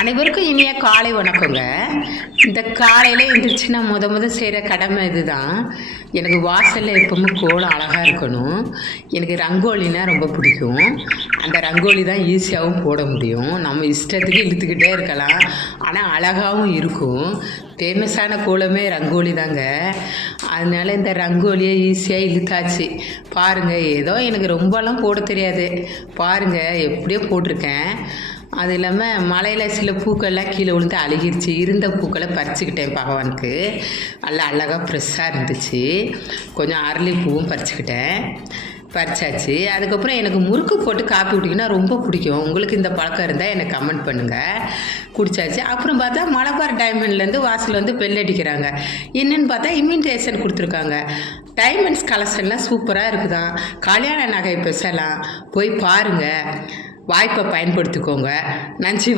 அனைவருக்கும் இனிய காலை வணக்கங்க. இந்த காலையில் எழுந்திரிச்சு நான் முத செய்கிற கடமை இதுதான். எனக்கு வாசலில் எப்பவுமே கோலம் அழகாக இருக்கணும். எனக்கு ரங்கோலினா ரொம்ப பிடிக்கும். அந்த ரங்கோலி தான் ஈஸியாகவும் போட முடியும். நம்ம இஷ்டத்துக்கு இழுத்துக்கிட்டே இருக்கலாம், ஆனால் அழகாகவும் இருக்கும். ஃபேமஸான கோலமே ரங்கோலி தாங்க. அதனால இந்த ரங்கோலியை ஈஸியாக இழுத்தாச்சு. பாருங்கள், ஏதோ எனக்கு ரொம்பலாம் போட தெரியாது. பாருங்கள் எப்படியோ போட்டிருக்கேன். அது இல்லாமல் மலையில் சில பூக்கள்லாம் கீழே விழுந்து அழுகிருச்சு. இருந்த பூக்களை பறிச்சுக்கிட்டேன் பகவானுக்கு. நல்லா அழகாக ஃப்ரெஷ்ஷாக இருந்துச்சு. கொஞ்சம் அரளி பூவும் பறிச்சாச்சு. அதுக்கப்புறம் எனக்கு முறுக்கு போட்டு காப்பி குடிக்கினா ரொம்ப பிடிக்கும். உங்களுக்கு இந்த பழக்கம் இருந்தால் எனக்கு கமெண்ட் பண்ணுங்கள். குடித்தாச்சு. அப்புறம் பார்த்தா மலபார் டைமண்ட்லேருந்து வாசலில் வந்து பெல் அடிக்கிறாங்க. என்னென்னு பார்த்தா இன்விடேஷன் கொடுத்துருக்காங்க. டைமண்ட்ஸ் கலெக்ஷன்லாம் சூப்பராக இருக்குதான். கல்யாண நகை பெசலாம் போய் பாருங்கள். வாய்ப்பை பயன்படுத்திக்கோங்க. நன்றி.